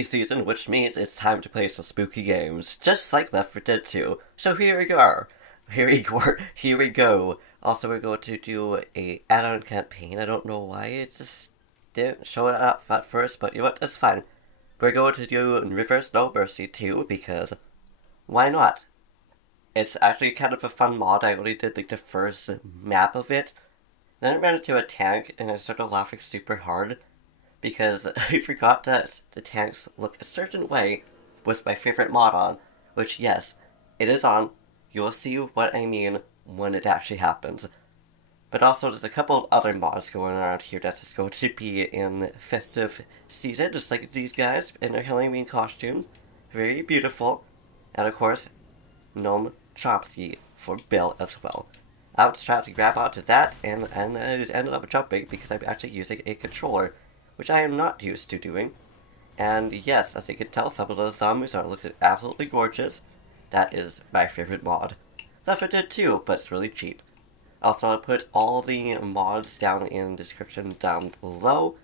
Season, which means it's time to play some spooky games, just like Left 4 Dead 2. So here we go. Here we go. Also, we're going to do a add-on campaign. I don't know why it just didn't show it up at first, but you know what? That's fine. We're going to do Reverse No Mercy 2 because why not? It's actually kind of a fun mod. I only did like the first map of it. Then I ran into a tank and I started laughing super hard because I forgot that the tanks look a certain way with my favorite mod on, which yes, it is on. You'll see what I mean when it actually happens. But also there's a couple of other mods going around here that's just going to be in festive season, just like these guys in their Halloween costumes. Very beautiful. And of course, Gnome Chompski for Bill as well. I was trying to grab onto that and it ended up jumping because I'm actually using a controller, which I am not used to doing. And yes, as you can tell, some of those zombies are looking absolutely gorgeous. That is my favorite mod. Left 4 Dead 2, but it's really cheap. Also, I'll put all the mods down in the description down below,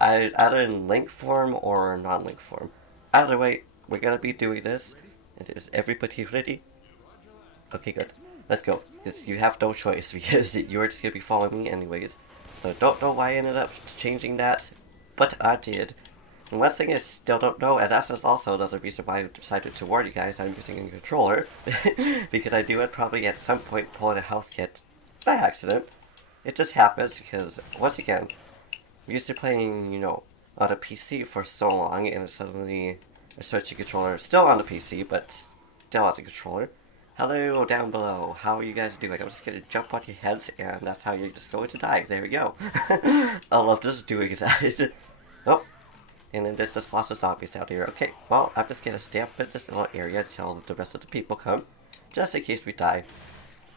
either in link form or non-link form. Either way, we're gonna be doing this. And is everybody ready? Okay, good. Let's go. Because you have no choice, because you're just gonna be following me anyways. So don't know why I ended up changing that, but I did. And one thing I still don't know, and that's also another reason why I decided to warn you guys I'm using a controller, because I do it probably at some point pull in a health kit by accident. It just happens because, once again, I'm used to playing, you know, on a PC for so long, and suddenly I switch to controller, still on the PC, but still as a controller. Hello down below, how are you guys doing? I'm just gonna jump on your heads and that's how you're just going to die. There we go. I love just doing that. Oh, and then there's just lots of zombies down here. Okay, well, I'm just gonna stay up in this little area until the rest of the people come, just in case we die.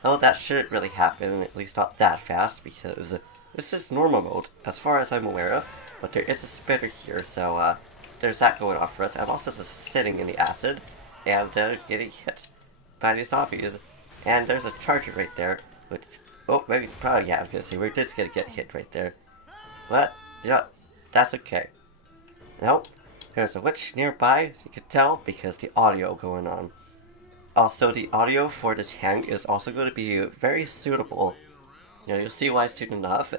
Oh, that shouldn't really happen, at least not that fast, because this is normal mode, as far as I'm aware of, but there is a spitter here, so there's that going on for us. I'm also just sitting in the acid, and getting hit by these zombies. And there's a charger right there, which, oh, maybe, probably, yeah, I was gonna say, we're just gonna get hit right there. But, yeah, that's okay. Nope, there's a witch nearby, you can tell, because the audio going on. Also, the audio for the tank is also going to be very suitable. You know, you'll see why soon enough,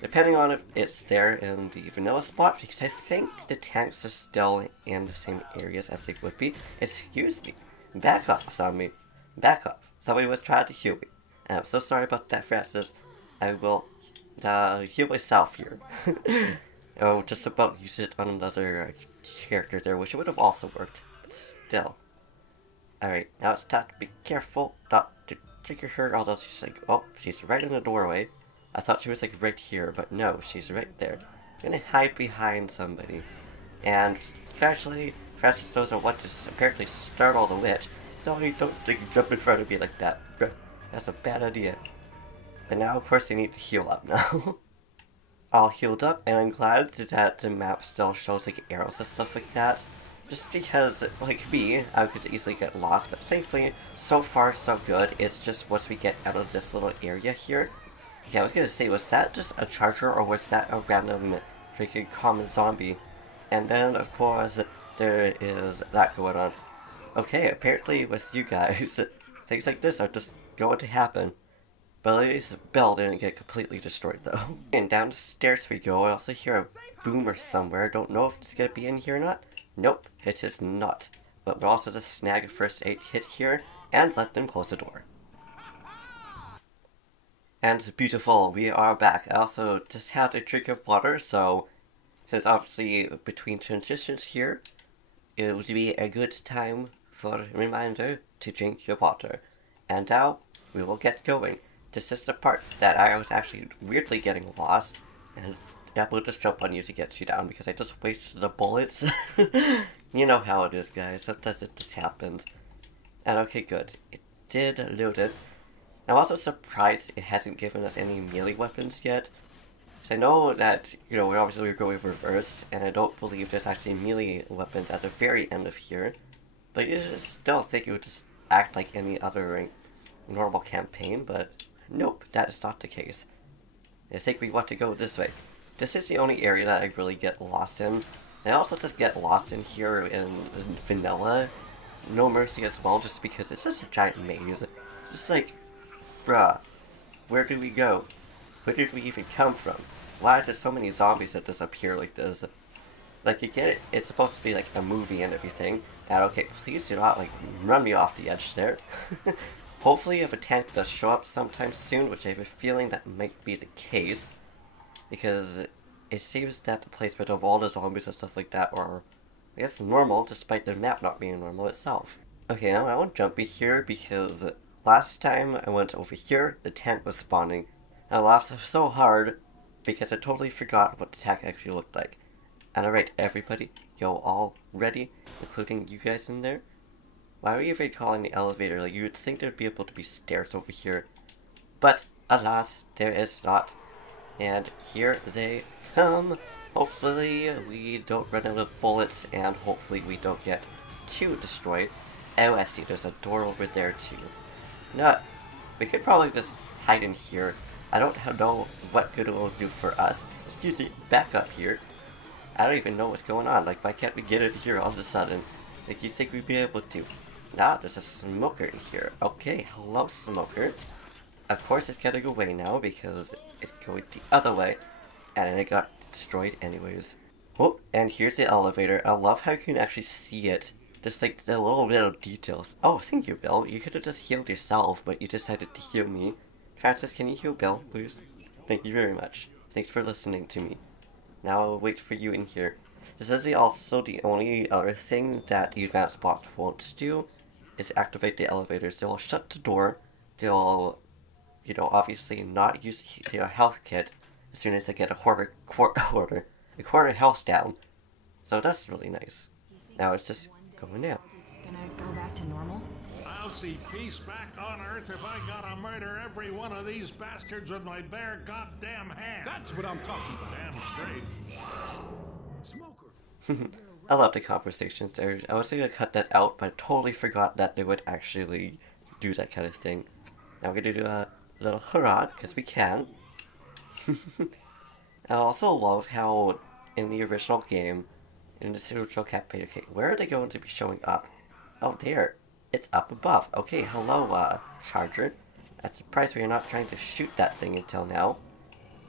depending on if it's there in the vanilla spot, because I think the tanks are still in the same areas as they would be. Excuse me, back off, zombie. Back up. Somebody was trying to heal me. And I'm so sorry about that, Francis. I will heal myself here. Oh, just about use it on another character there, which would have also worked. But still. Alright, now it's time to be careful not to trigger her, although she's like, oh, she's right in the doorway. I thought she was like right here, but no, she's right there. She's gonna hide behind somebody. And especially, Francis knows what to apparently startle the witch. So you don't jump in front of me like that. That's a bad idea. And now, of course, I need to heal up now. All healed up, and I'm glad that the map still shows like arrows and stuff like that. Just because, like me, I could easily get lost, but thankfully, so far so good. It's just once we get out of this little area here. Yeah, I was gonna say, was that just a charger or was that a random freaking common zombie? And then, of course, there is that going on. Okay, apparently with you guys, things like this are just going to happen. But at least Bill didn't get completely destroyed though. And down the stairs we go. I also hear a boomer somewhere. Don't know if it's gonna be in here or not. Nope, it is not. But we'll also just snag a first aid hit here and let them close the door. And beautiful, we are back. I also just had a drink of water, so since obviously between transitions here, it would be a good time for a reminder to drink your water. And now, we will get going. This is the part that I was actually weirdly getting lost, and I will just jump on you to get you down because I just wasted the bullets. You know how it is, guys. Sometimes it just happens. And okay, good. It did load it. I'm also surprised it hasn't given us any melee weapons yet. So I know that, you know, we're going reverse, and I don't believe there's actually melee weapons at the very end of here. But you just still think it would just act like any other normal campaign, but nope, that is not the case. I think we want to go this way. This is the only area that I really get lost in, I also just get lost in here in vanilla. No Mercy as well, just because it's just a giant maze. It's just like, bruh, where do we go? Where did we even come from? Why are there so many zombies that just appear like this? Like, you get it, it's supposed to be like a movie and everything. And okay, please do not, like, run me off the edge there. Hopefully if a tank does show up sometime soon, which I have a feeling that might be the case. Because it seems that the placement of all the zombies and stuff like that are, I guess, normal, despite the map not being normal itself. Okay, now I won't jump in here because last time I went over here, the tank was spawning. And I laughed so hard because I totally forgot what the tank actually looked like. And alright, everybody, yo, all ready, including you guys in there? Why are you even calling the elevator? Like, you would think there'd be able to be stairs over here. But, alas, there is not. And here they come. Hopefully we don't run out of bullets, and hopefully we don't get too destroyed. Oh, I see, there's a door over there too. No, we could probably just hide in here. I don't know what good it will do for us. Excuse me, back up here. I don't even know what's going on. Like, why can't we get in here all of a sudden? Like, you think we'd be able to? Nah, there's a smoker in here. Okay, hello, smoker. Of course, it's getting away now because it's going the other way. And it got destroyed anyways. Oh, and here's the elevator. I love how you can actually see it. Just like the little details. Oh, thank you, Bill. You could have just healed yourself, but you decided to heal me. Francis, can you heal Bill, please? Thank you very much. Thanks for listening to me. Now I'll wait for you in here. This is also the only other thing that the advanced bot won't do, is activate the elevators. They'll shut the door. They'll, you know, obviously not use their health kit as soon as they get a quarter health down. So that's really nice. Now it's just going down. Just gonna go back to normal? I'll see peace back on Earth if I gotta murder every one of these bastards with my bare goddamn hands. That's what I'm talking about. Damn straight. Smoker. I love the conversations there. I was gonna cut that out, but I totally forgot that they would actually do that kind of thing. Now we're gonna do a little hurrah, because we can. I also love how in the original game, in the original campaign, okay, where are they going to be showing up? Oh, there. It's up above. Okay, hello, Charger. I'm surprised we are not trying to shoot that thing until now.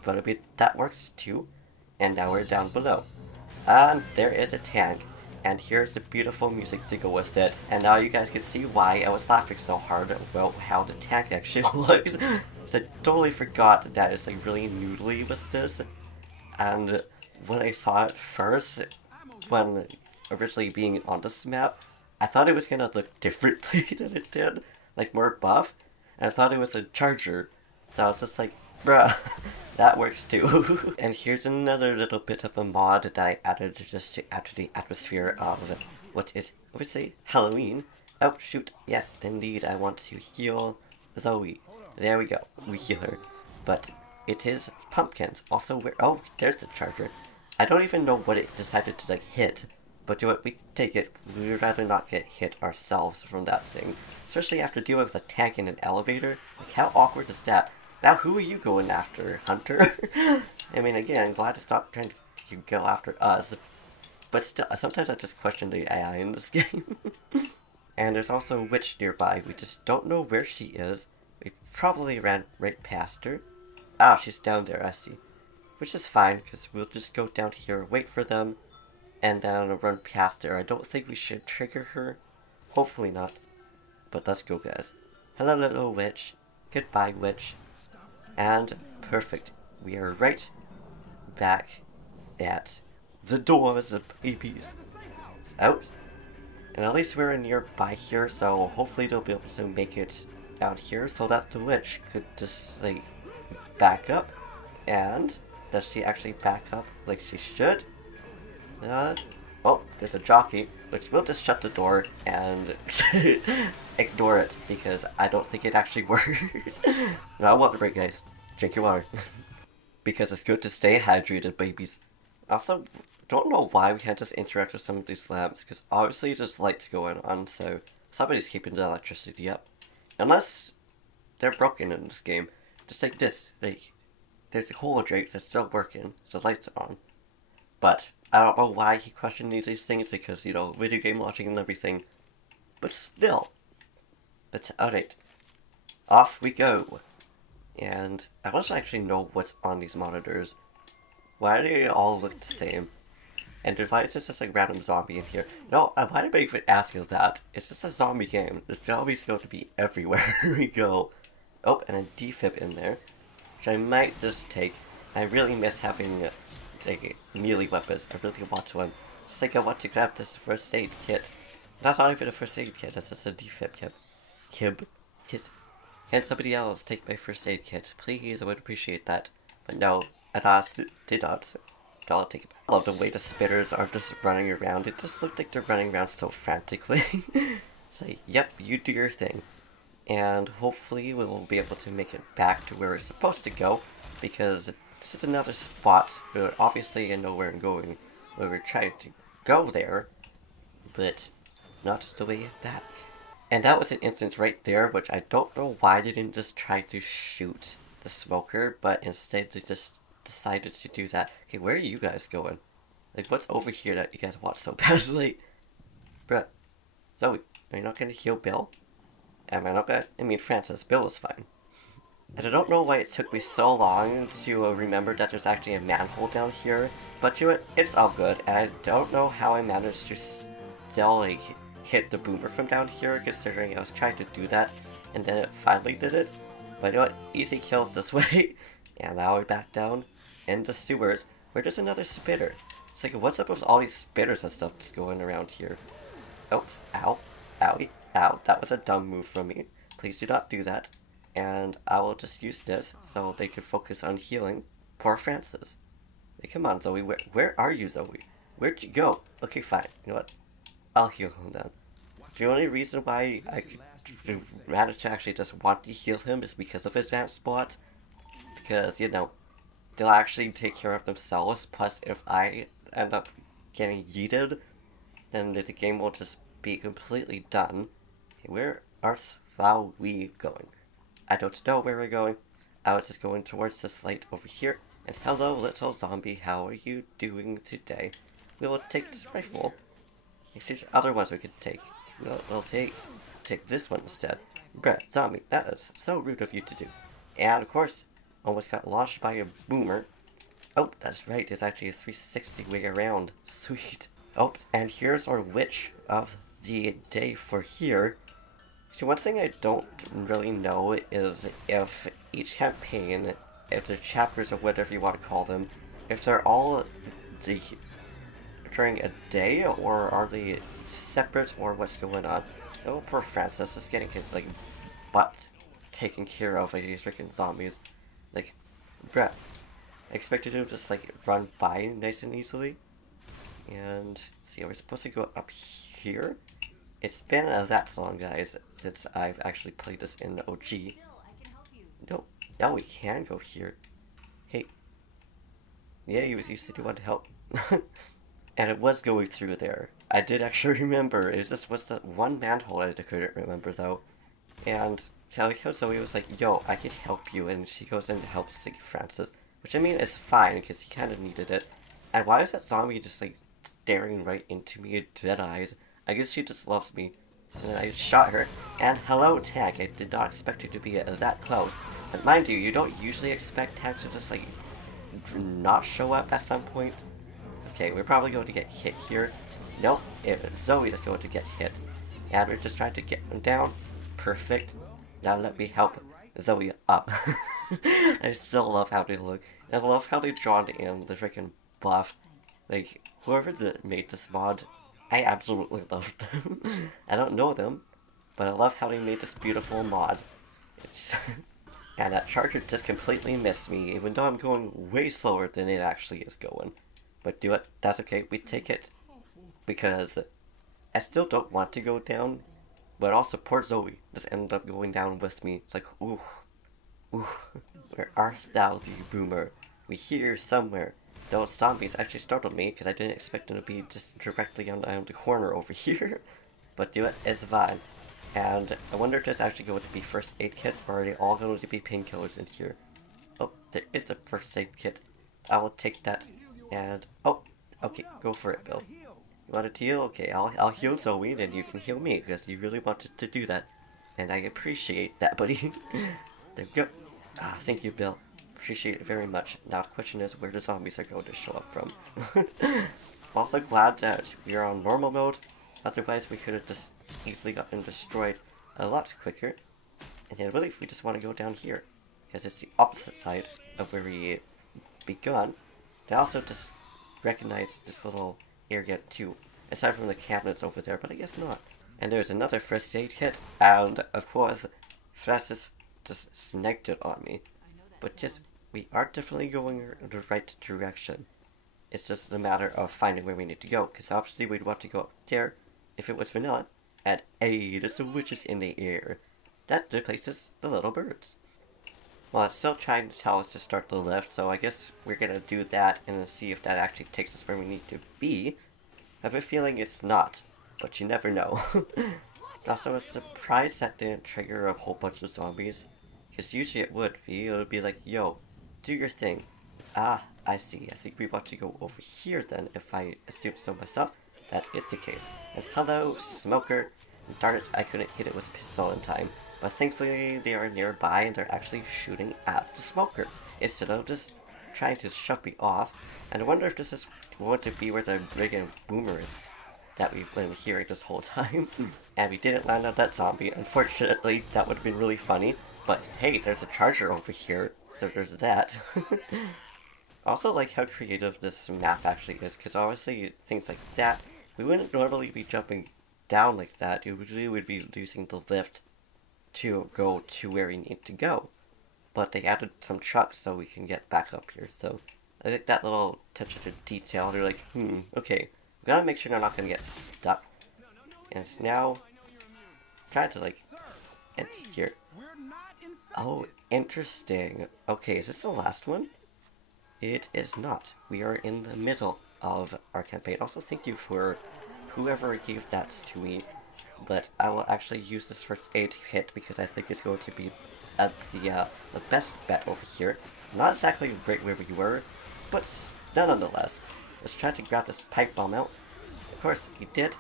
But that works too. And now we're down below. And there is a tank. And here's the beautiful music to go with it. And now you guys can see why I was laughing so hard about how the tank actually looks. So I totally forgot that it's like really noodly with this. And when I saw it first, when originally being on this map, I thought it was gonna look differently than it did, like more buff, and I thought it was a charger, so I was just like, bruh, that works too. And here's another little bit of a mod that I added just to add to the atmosphere of what is obviously Halloween. Oh shoot, yes indeed, I want to heal Zoey. There we go, we heal her. But it is pumpkins, also where, oh, there's the charger. I don't even know what it decided to like hit. But what we take it, we would rather not get hit ourselves from that thing. Especially after dealing with a tank in an elevator. Like, how awkward is that? Now, who are you going after, Hunter? I mean, again, I'm glad to stop trying to go after us. But still, sometimes I just question the AI in this game. And there's also a witch nearby. We just don't know where she is. We probably ran right past her. Ah, she's down there, I see. Which is fine, because we'll just go down here, wait for them, and then run past her. I don't think we should trigger her. Hopefully not. But let's go, guys. Hello, little witch. Goodbye, witch. And perfect. We are right back at the doors of babies. Out. And at least we're nearby here, so hopefully they'll be able to make it down here so that the witch could just, like, back up. And does she actually back up like she should? Oh, there's a jockey, which we'll just shut the door and ignore it, because I don't think it actually works. Now, water break, guys. Drink your water. Because it's good to stay hydrated, babies. Also, don't know why we can't just interact with some of these lamps, because obviously there's lights going on, so somebody's keeping the electricity up. Unless they're broken in this game. Just like this, like, there's a holodrake that's still working, the lights are on. But I don't know why he questioned these things, because, you know, video game watching and everything. But still. But alright. Off we go. And I want to actually know what's on these monitors. Why do they all look the same? And why is just like random zombie in here? No, why did I even ask you that? It's just a zombie game. The zombies going to be everywhere we go. Oh, and a defib in there, which I might just take. I really miss having like melee weapons. I really want one. Just like I want to grab this first aid kit. That's not even a first aid kit. That's just a defib kit. Can somebody else take my first aid kit, please? I would appreciate that. But no, alas, did not. I'll take it back. I love the way the spitters are just running around. It just looked like they're running around so frantically. Say, yep, you do your thing. And hopefully we will be able to make it back to where we're supposed to go, because this is another spot where obviously I know where I'm going, where we're trying to go there, but not the way back. And that was an instance right there, which I don't know why they didn't just try to shoot the smoker, but instead they just decided to do that. Okay, where are you guys going? Like, what's over here that you guys want so badly? Bruh. Zoey, are you not gonna heal Bill? Am I not gonna? I mean, Francis, Bill was fine. And I don't know why it took me so long to remember that there's actually a manhole down here, but it's all good, and I don't know how I managed to still, like, hit the boomer from down here, considering I was trying to do that, and then it finally did it. But you know what? Easy kills this way. And now we're back down in the sewers, where there's another spitter. It's like, what's up with all these spitters and stuff just going around here? Oops, ow, owie, ow, that was a dumb move from me. Please do not do that. And I will just use this so they can focus on healing poor Francis. Hey, come on, Zoey, where are you, Zoey? Where'd you go? Okay, fine, you know what? I'll heal him then. The only reason why I managed to actually just want to heal him is because of advanced spot. Because, you know, they'll actually take care of themselves, plus if I end up getting yeeted, then the game will just be completely done. Okay, where art thou we going? I don't know where we're going. I was just going towards this light over here. And hello, little zombie, how are you doing today? We will take this rifle. There's other ones we could take. We'll take this one instead. Bruh, zombie, that is so rude of you to do. And of course, almost got launched by a boomer. Oh, that's right, it's actually a 360 way around. Sweet. Oh, and here's our witch of the day for here. So one thing I don't really know is if each campaign, if the chapters or whatever you want to call them, if they're all during a day, or are they separate, or what's going on? Oh, poor Francis is getting his, like, butt taken care of by these freaking zombies. Like, bruh, I expected him to just, like, run by nice and easily. And, see, are we supposed to go up here? It's been that long, guys, since I've actually played this in OG. No, now we can go here. Hey. Yeah, you said you wanted to help. And it was going through there. I did actually remember. It just was that one manhole I couldn't remember, though. And so like how Zoey was like, yo, I could help you, and she goes in to help Sig Francis. Which, I mean, is fine, because he kind of needed it. And why is that zombie just, like, staring right into me with dead eyes? I guess she just loves me. And then I shot her. And hello, Tag. I did not expect you to be that close. But mind you, you don't usually expect Tag to just, like, not show up at some point. Okay, we're probably going to get hit here. Nope, Zoey is going to get hit. And we're just trying to get him down. Perfect. Now let me help Zoey up. I still love how they look. I love how they've drawn in the freaking buff. Like, whoever made this mod, I absolutely love them. I don't know them, but I love how they made this beautiful mod. And that charger just completely missed me, even though I'm going way slower than it actually is going. But do it, that's okay, we take it. Because I still don't want to go down, but also poor Zoey just ended up going down with me. It's like, ooh, ooh, where art thou, the boomer? We hear somewhere. Those zombies actually startled me, because I didn't expect them to be just directly on the corner over here. But do it, it's fine. And I wonder if there's actually going to be first aid kits, or are they all going to be painkillers in here? Oh, there is the first aid kit. I will take that. And, oh, Okay, go for it, Bill. You want to heal? Okay, I'll heal Zoey, and you can heal me, because you really wanted to do that. And I appreciate that, buddy. There we go. Ah, thank you, Bill. Appreciate it very much. Now the question is, where the zombies are going to show up from. Also glad that we are on normal mode. Otherwise, we could have just easily gotten destroyed a lot quicker. And then really, if we just want to go down here, because it's the opposite side of where we begun. They also just recognize this little area too, aside from the cabinets over there, but I guess not. And there's another first aid kit, and of course, Francis just snagged it on me. But just, we are definitely going in the right direction. It's just a matter of finding where we need to go, because obviously we'd want to go up there if it was vanilla, and hey, there's some witches in the air. That replaces the little birds. Well, it's still trying to tell us to start the lift, so I guess we're gonna do that and see if that actually takes us where we need to be. I have a feeling it's not, but you never know. Also, I was surprised that didn't trigger a whole bunch of zombies, because usually it would be. It would be like, yo, do your thing. Ah, I see. I think we want to go over here then, if I assume so myself. That is the case. And hello, smoker. Darn it, I couldn't hit it with a pistol in time. But thankfully they are nearby and they're actually shooting at the smoker, instead of just trying to shove me off. And I wonder if this is going to be where the friggin' boomer is that we've been hearing this whole time. And we didn't land on that zombie. Unfortunately, that would have been really funny. But hey, there's a charger over here, so there's that. Also like how creative this map actually is, because obviously things like that, we wouldn't normally be jumping down like that. Usually we'd be using the lift to go to where we need to go. But they added some trucks so we can get back up here, so I think that little attention to detail, they're like, okay, we gotta make sure they're not gonna get stuck. And now, trying to like, enter here. Oh, interesting. Okay, is this the last one? It is not. We are in the middle of our campaign. Also, thank you for whoever gave that to me. But I will actually use this first aid kit because I think it's going to be the best bet over here. Not exactly right where we were, but nonetheless. Let's try to grab this pipe bomb out. Of course, he did,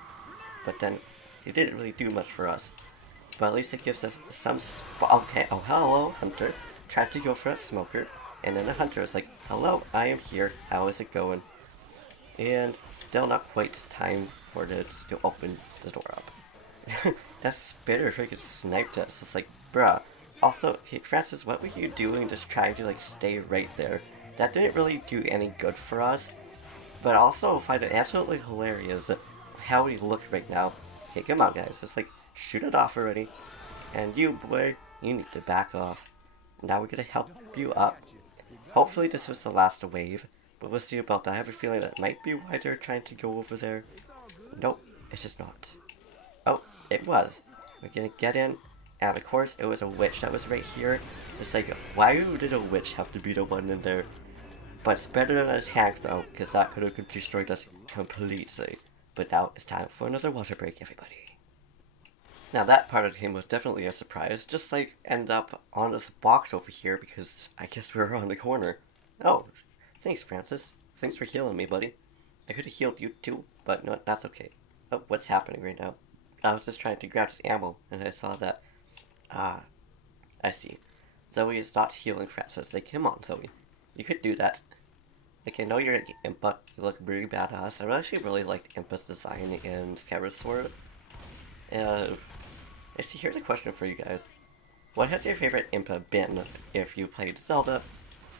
but then he didn't really do much for us. But at least it gives us some okay, oh hello, Hunter. Tried to go for a smoker, and then the Hunter is like, hello, I am here, how is it going? And still not quite time for it to open the door up. That spitter freaking sniped us. It's like, bruh. Also, hey, Francis, what were you doing just trying to like stay right there? That didn't really do any good for us. But also, I find it absolutely hilarious how we look right now. Hey, come on guys, just like, shoot it off already. And you, boy, you need to back off. Now we're gonna help you up. Hopefully this was the last wave, but we'll see about that. I have a feeling that might be why they're trying to go over there. Nope, it's just not. Oh, it was. We're gonna get in, and of course it was a witch that was right here. It's like, why did a witch have to be the one in there? But it's better than an attack though, because that could have destroyed us completely. But now it's time for another water break, everybody. Now that part of the game was definitely a surprise, just like end up on this box over here because I guess we were on the corner. Oh, thanks Francis. Thanks for healing me, buddy. I could have healed you too, but no, that's okay. Oh, what's happening right now? I was just trying to grab his ammo, and I saw that. Ah, I see. Zoey is not healing Francis. Like, come on, Zoey. You could do that. Like, I know you're Impa, you look really badass. I actually really liked Impa's design in Skyward Sword. Actually, here's a question for you guys. What has your favorite Impa been if you played Zelda?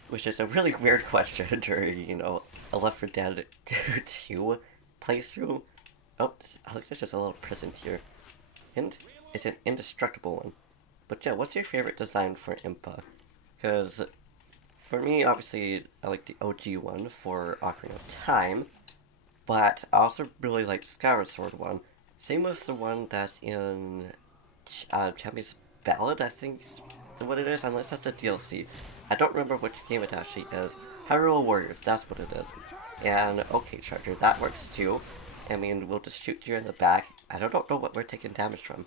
Which is a really weird question during, you know, a Left 4 Dead 2 playthrough. Oh, look, there's just a little prison here. And it's an indestructible one. But yeah, what's your favorite design for Impa? Because for me, obviously, I like the OG one for Ocarina of Time. But I also really like Skyward Sword one. Same with the one that's in Champion's Ballad, I think is what it is, unless that's a DLC. I don't remember which game it actually is. Hyrule Warriors, that's what it is. And okay, Charger, that works too. I mean, we'll just shoot you in the back. I don't know what we're taking damage from.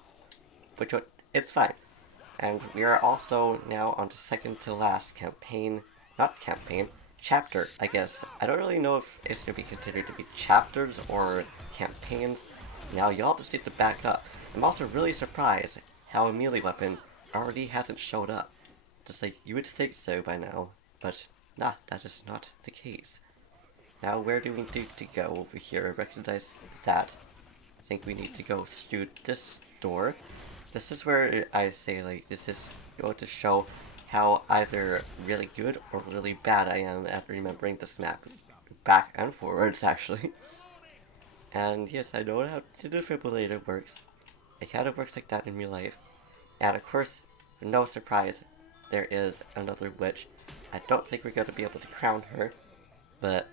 Which one, it's fine. And we are also now on the second to last campaign, not campaign, chapter, I guess. I don't really know if it's going to be considered to be chapters or campaigns. Now y'all just need to back up. I'm also really surprised how a melee weapon already hasn't showed up. Just like you would think so by now, but nah, that is not the case. Now where do we need to go over here? Recognize that. I think we need to go through this door. This is where I say like this is going to show how either really good or really bad I am at remembering this map back and forwards actually. And yes, I know how the defibrillator works. It kind of works like that in real life. And of course, no surprise, there is another witch. I don't think we're going to be able to crown her, but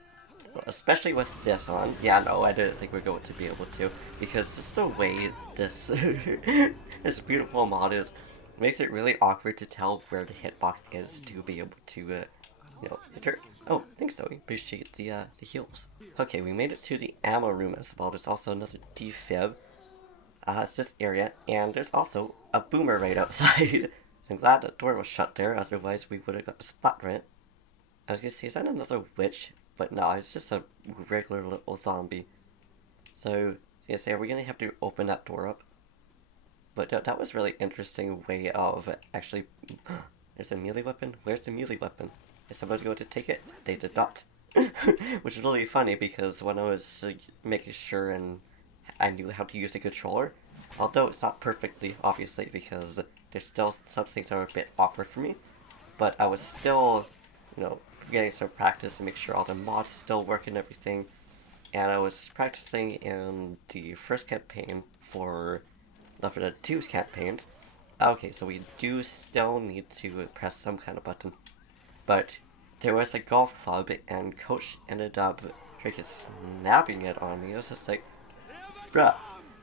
especially with this on, yeah, no, I didn't think we're going to be able to, because just the way this this beautiful mod is, makes it really awkward to tell where the hitbox is to be able to, you know, hit her. Oh, thanks, Zoey. Appreciate the heals. Okay, we made it to the ammo room as well. There's also another defib. It's this area, and there's also a boomer right outside. So I'm glad the door was shut there, otherwise we would have got the spot right. I was gonna say, is that another witch? But no, it's just a regular little zombie. So, I was gonna say, are we gonna have to open that door up? But that was really interesting way of actually... There's a melee weapon? Where's the melee weapon? Is somebody going to take it? They did not. Which is really funny because when I was making sure and I knew how to use the controller, although it's not perfectly, obviously, because there's still some things that are a bit awkward for me, but I was still, you know, getting some practice to make sure all the mods still work and everything. And I was practicing in the first campaign for Left 4 Dead 2's campaigns. Okay, so we do still need to press some kind of button. But there was a golf club and Coach ended up freaking snapping it on me. I was just like, bruh,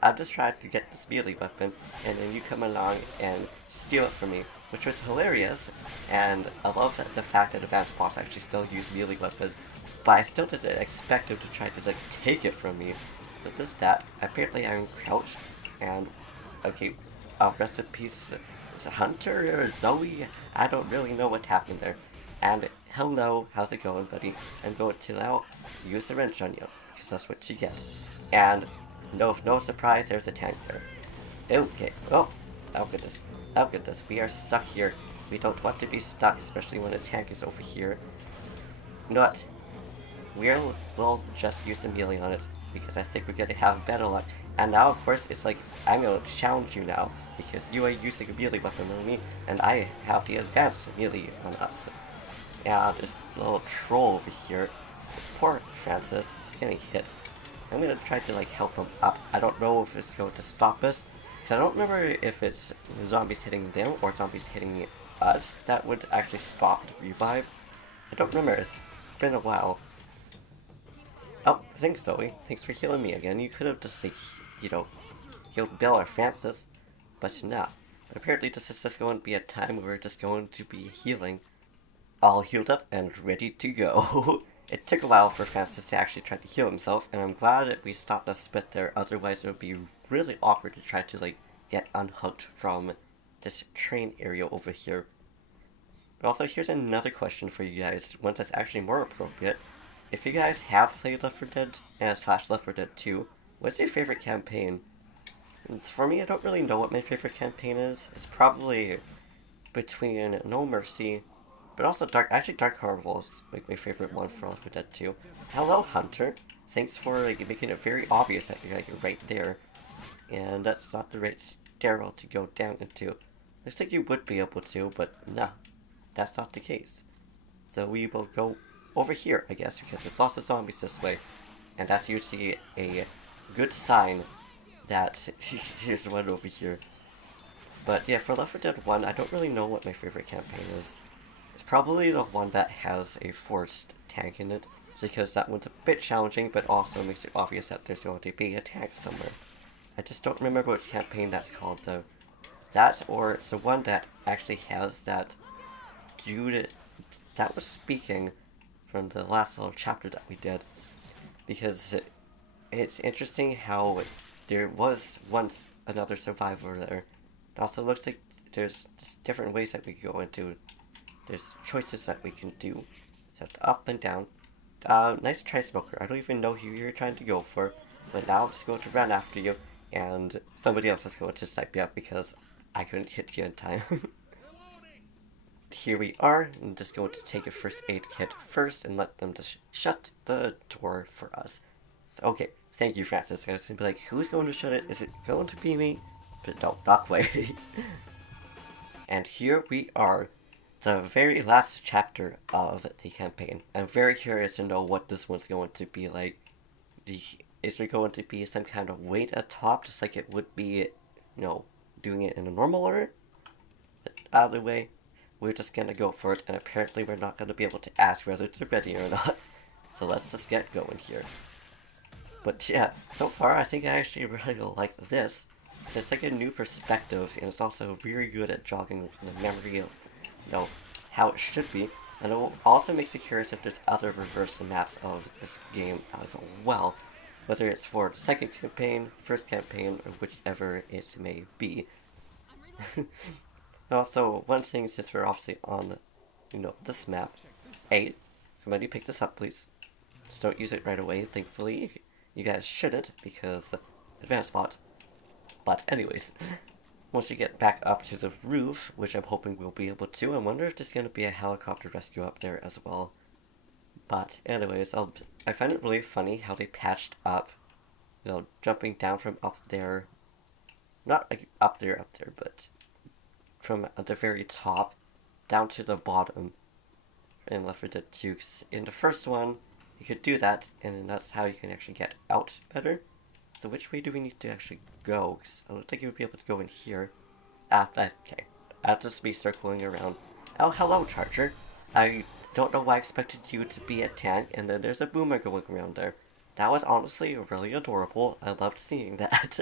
I'm just trying to get this melee weapon and then you come along and steal it from me. Which was hilarious, and I love that the fact that advanced bots actually still use melee weapons, but I still didn't expect him to try to like take it from me. So there's that. Apparently I'm crouched, and okay, rest in peace, it's a Hunter or Zoey? I don't really know what happened there. And hello, how's it going, buddy? I'm going to now use the wrench on you, because that's what you get. And no surprise, there's a tank there. Okay, oh goodness. Oh goodness, we are stuck here. We don't want to be stuck, especially when a tank is over here. You know what? We'll just use the melee on it, because I think we're going to have better luck. And now, of course, it's like, I'm going to challenge you now, because you are using a melee weapon on me, and I have the advanced melee on us. Yeah, this little troll over here. Poor Francis is getting hit. I'm going to try to, like, help him up. I don't know if it's going to stop us. I don't remember if it's zombies hitting them or zombies hitting us that would actually stop the revive. I don't remember, it's been a while. Oh, thanks Zoey. Thanks for healing me again. You could have just, like, you know, healed Bill or Francis, but nah. But apparently this is just going to be a time where we're just going to be healing. All healed up and ready to go. It took a while for Francis to actually try to heal himself, and I'm glad that we stopped a split there, otherwise it would be really awkward to try to, like, get unhooked from this train area over here. But also, here's another question for you guys, one that's actually more appropriate. If you guys have played Left 4 Dead / Left 4 Dead 2, what's your favorite campaign? And for me, I don't really know what my favorite campaign is. It's probably between No Mercy, but also Dark Carnival is like my favorite one for Left 4 Dead 2. Hello, Hunter. Thanks for like making it very obvious that you're like right there. And that's not the right stairwell to go down into. Looks like you would be able to, but nah, that's not the case. So we will go over here, I guess, because there's lots of zombies this way. And that's usually a good sign that there's one over here. But yeah, for Left 4 Dead 1, I don't really know what my favorite campaign is. It's probably the one that has a forced tank in it, because that one's a bit challenging, but also makes it obvious that there's going to be a tank somewhere. I just don't remember what campaign that's called, though. That, or it's the one that actually has that dude that was speaking from the last little chapter that we did. Because it's interesting how there was once another survivor there. It also looks like there's just different ways that we go into. There's choices that we can do. So it's up and down. Nice try, Smoker. I don't even know who you're trying to go for, but now I'm just going to run after you, and somebody else is going to snipe you up because I couldn't hit you in time. Here we are. I'm just going to take a first aid kit first and let them just shut the door for us. So, okay, thank you, Francis. I was going to be like, who's going to shut it? Is it going to be me? But no, not quite. And here we are. The very last chapter of the campaign. I'm very curious to know what this one's going to be like. Is there going to be some kind of weight atop, just like it would be, you know, doing it in a normal order? But either way, we're just gonna go for it, and apparently we're not gonna be able to ask whether they're ready or not. So let's just get going here. But yeah, so far I think I actually really like this. It's like a new perspective, and it's also very good at jogging the memory of, you know, how it should be. And it also makes me curious if there's other reverse maps of this game as well, whether it's for the second campaign, first campaign, or whichever it may be. Also, one thing, since we're obviously on, you know, this map, somebody pick this up, please. Just don't use it right away, thankfully. You guys shouldn't, because advanced bot. But anyways, once we get back up to the roof, which I'm hoping we'll be able to, I wonder if there's going to be a helicopter rescue up there as well. But anyways, I find it really funny how they patched up, you know, jumping down from up there. Not like up there, but from the very top down to the bottom in Left 4 Dead 2. In the first one, you could do that, and that's how you can actually get out better. So which way do we need to actually go? 'Cause I don't think you would be able to go in here. Okay. I'll just be circling around. Oh, hello, Charger. I don't know why I expected you to be a tank, and then there's a boomer going around there. That was honestly really adorable. I loved seeing that.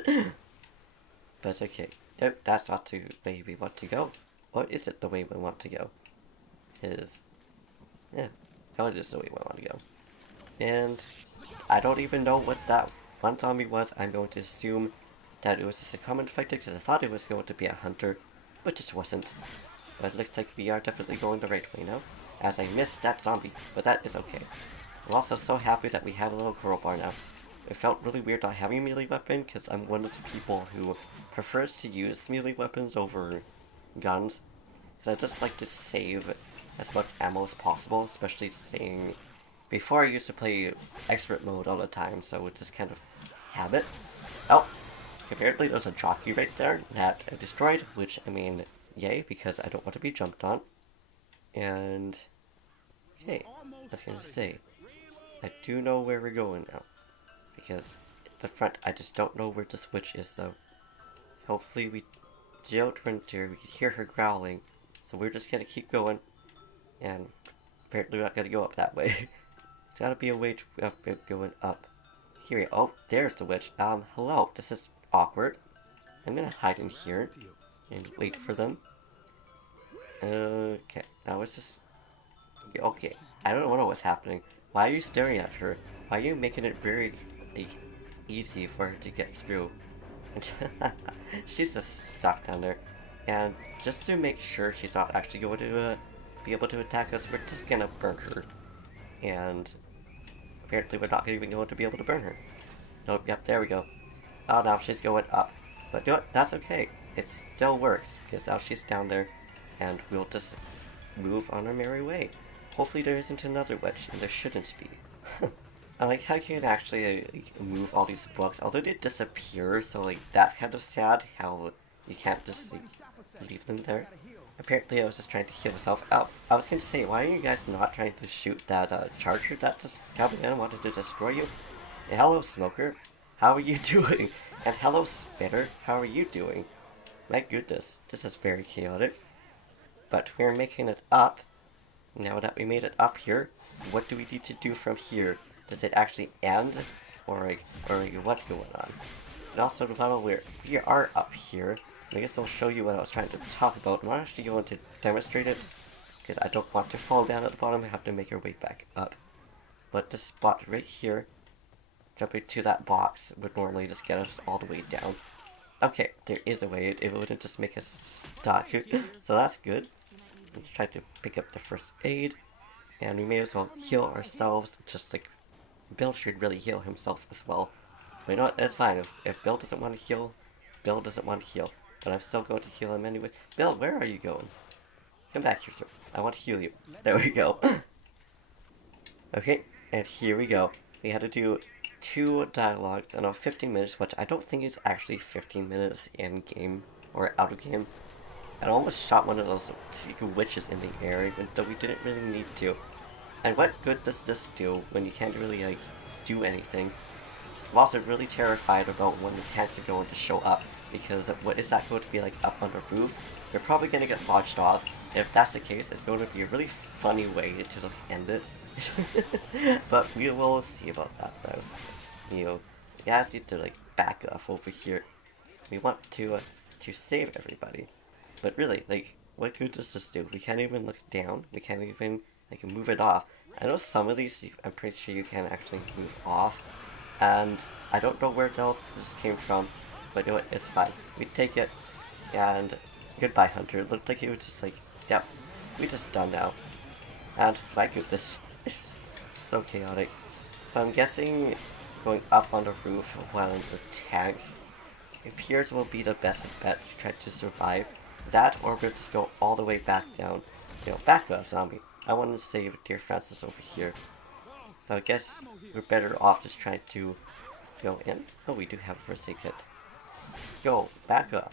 But okay. Nope, that's not the way we want to go. Or is it the way we want to go? Yeah. Oh, it is the way we want to go. And I don't even know what that one zombie was. I'm going to assume that it was just a common infected because I thought it was going to be a hunter, but it wasn't. But it looks like we are definitely going the right way now, as I missed that zombie, but that is okay. I'm also so happy that we have a little crowbar now. It felt really weird not having a melee weapon because I'm one of the people who prefers to use melee weapons over guns, because I just like to save as much ammo as possible, especially saying before I used to play expert mode all the time, so it's just kind of habit. Oh, apparently there's a Jockey right there that I destroyed, which, I mean, yay, because I don't want to be jumped on. And, okay, I was going to say, I do know where we're going now, because at the front, I just don't know where the switch is, though. Hopefully we don't run into her, we can hear her growling, so we're just going to keep going, and apparently we're not going to go up that way. There's got to be a way to going up. Here we go. Oh, there's the witch. Hello. This is awkward. I'm gonna hide in here and wait for them. Okay. Now it's just... Okay. I don't know what's happening. Why are you staring at her? Why are you making it very easy for her to get through? She's just stuck down there. And just to make sure she's not actually going to be able to attack us, we're just gonna burn her. And apparently we're not even going to be able to burn her. Nope, yep, there we go. Oh, now she's going up. But you know what? That's okay. It still works, because now she's down there, and we'll just move on our merry way. Hopefully there isn't another witch, and there shouldn't be. I like how you can actually move all these books, although they disappear, so like that's kind of sad, how you can't just leave them there. Apparently I was just trying to heal myself. Oh, I was going to say, why are you guys not trying to shoot that charger that just coming in and wanted to destroy you? And hello, Smoker. How are you doing? And hello, Spitter. How are you doing? My goodness, this is very chaotic. But we're making it up. Now that we made it up here, what do we need to do from here? Does it actually end? Or what's going on? And also, while we are up here, I guess I'll show you what I was trying to talk about. I'm not actually going to demonstrate it, because I don't want to fall down at the bottom. I have to make our way back up. But this spot right here, jumping to that box, would normally just get us all the way down. Okay, there is a way. It wouldn't just make us stuck. So that's good. Let's try to pick up the first aid. And we may as well heal ourselves, just like Bill should really heal himself as well. But you know what, that's fine. If Bill doesn't want to heal, Bill doesn't want to heal. But I'm still going to heal him anyway. Bill, where are you going? Come back here, sir. I want to heal you. There we go. Okay, and here we go. We had to do 2 dialogues in 15 minutes, which I don't think is actually 15 minutes in game or out of game. I almost shot one of those witches in the air, even though we didn't really need to. And what good does this do when you can't really like do anything? I'm also really terrified about when the tanks are going to show up, because what is that going to be like up on the roof? They're probably going to get launched off. If that's the case, it's going to be a really funny way to just end it. But we will see about that though. You know, we guys need to like back off over here. We want to save everybody. But really, like, what good does this do? We can't even look down. We can't even like move it off. I know some of these, I'm pretty sure you can actually move off. And I don't know where else this came from, but you know what, it's fine. We take it, and goodbye, Hunter. It looked like he was just like, yep, we just done now. And my goodness, it's so chaotic. So I'm guessing going up on the roof while in the tank appears will be the best bet to try to survive. That, or we'll just go all the way back down. You know, back up, zombie. I want to save dear Francis over here. So I guess we're better off just trying to go in. Oh, we do have a first aid kit. Go, back up.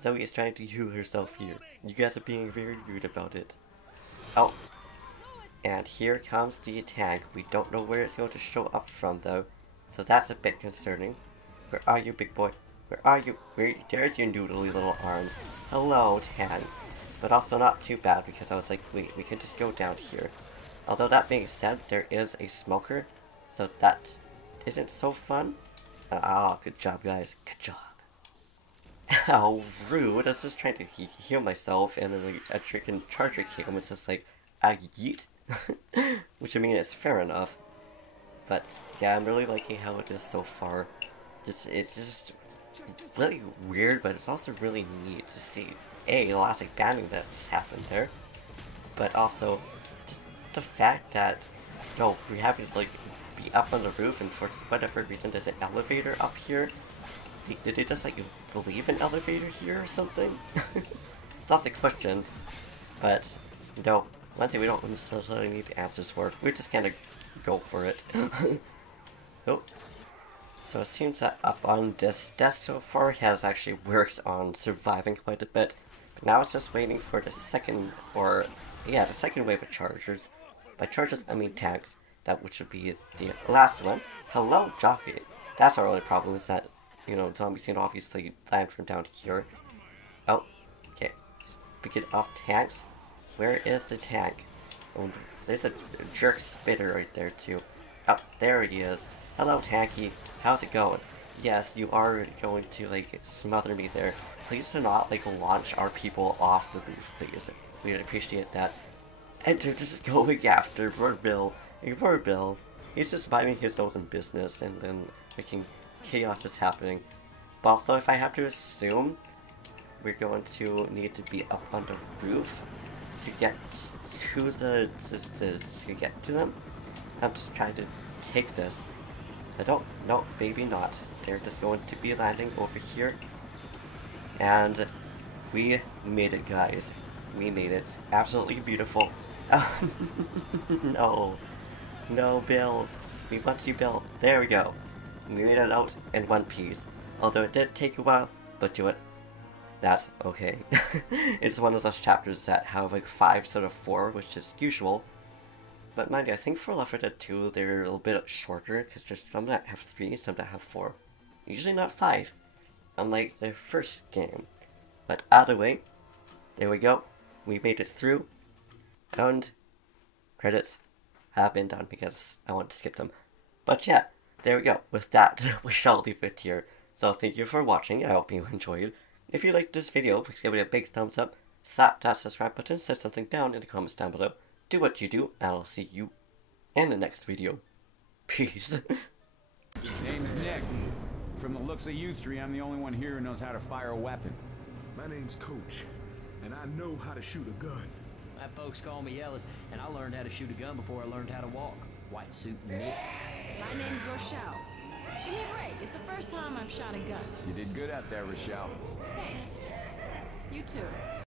Zoey is trying to heal herself here. You guys are being very rude about it. Oh. And here comes the tank. We don't know where it's going to show up from though. So that's a bit concerning. Where are you, big boy? Where are you? There's your noodly little arms. Hello, tank. But also not too bad, because I was like, wait, we can just go down here. Although that being said, there is a smoker, so that isn't so fun. Ah, good job, guys. Good job. How rude. I was just trying to heal myself, and then like, a freaking charger came. It's just like, yeet. Which I mean is fair enough. But yeah, I'm really liking how it is so far. It's just really weird, but it's also really neat to see elastic banding that just happened there. But also just the fact that we have to like be up on the roof, and for whatever reason there's an elevator up here. Did they just like leave an elevator here or something? It's lots of questions, but you know, one thing we don't necessarily need answers for. We just kind of go for it. Oh. So it seems that up on this desk so far has actually worked on surviving quite a bit. But now it's just waiting for the second, or yeah, the second wave of chargers. By chargers, I mean tanks. That which would be the last one. Hello, Jockey. That's our only problem, is that, you know, zombies can obviously land from down here. Oh, okay. We get off tanks. Where is the tank? Oh, there's a jerk spitter right there too. Oh, there he is. Hello, Tanky. How's it going? Yes, you are going to like smother me there. Please do not like launch our people off the roof, please. We'd appreciate that. And they're just going after poor Bill. Poor Bill. He's just minding his own business, and then making chaos is happening. But also, if I have to assume, we're going to need to be up on the roof to get to to get to them. I'm just trying to take this. I don't, no, maybe not. They're just going to be landing over here. And we made it, guys. We made it. Absolutely beautiful. No. No, Bill. We want you, Bill. There we go. We made it out in one piece. Although it did take a while, but do it. That's okay. It's one of those chapters that have like 5 instead of 4, which is usual. But mind you, I think for Left 4 Dead 2, they're a little bit shorter, because there's some that have 3, some that have 4. Usually not 5, unlike the first game. But either way, there we go. We made it through, and credits have been done because I want to skip them. But yeah, there we go. With that, we shall leave it here. So thank you for watching. I hope you enjoyed. If you liked this video, please give it a big thumbs up, slap that subscribe button, set something down in the comments down below. Do what you do, and I'll see you in the next video. Peace. Name's Nick. From the looks of you three, I'm the only one here who knows how to fire a weapon. My name's Coach, and I know how to shoot a gun. My folks call me Ellis, and I learned how to shoot a gun before I learned how to walk. White suit Nick. My name's Rochelle. Give me a break. It's the first time I've shot a gun. You did good out there, Rochelle. Thanks. You too.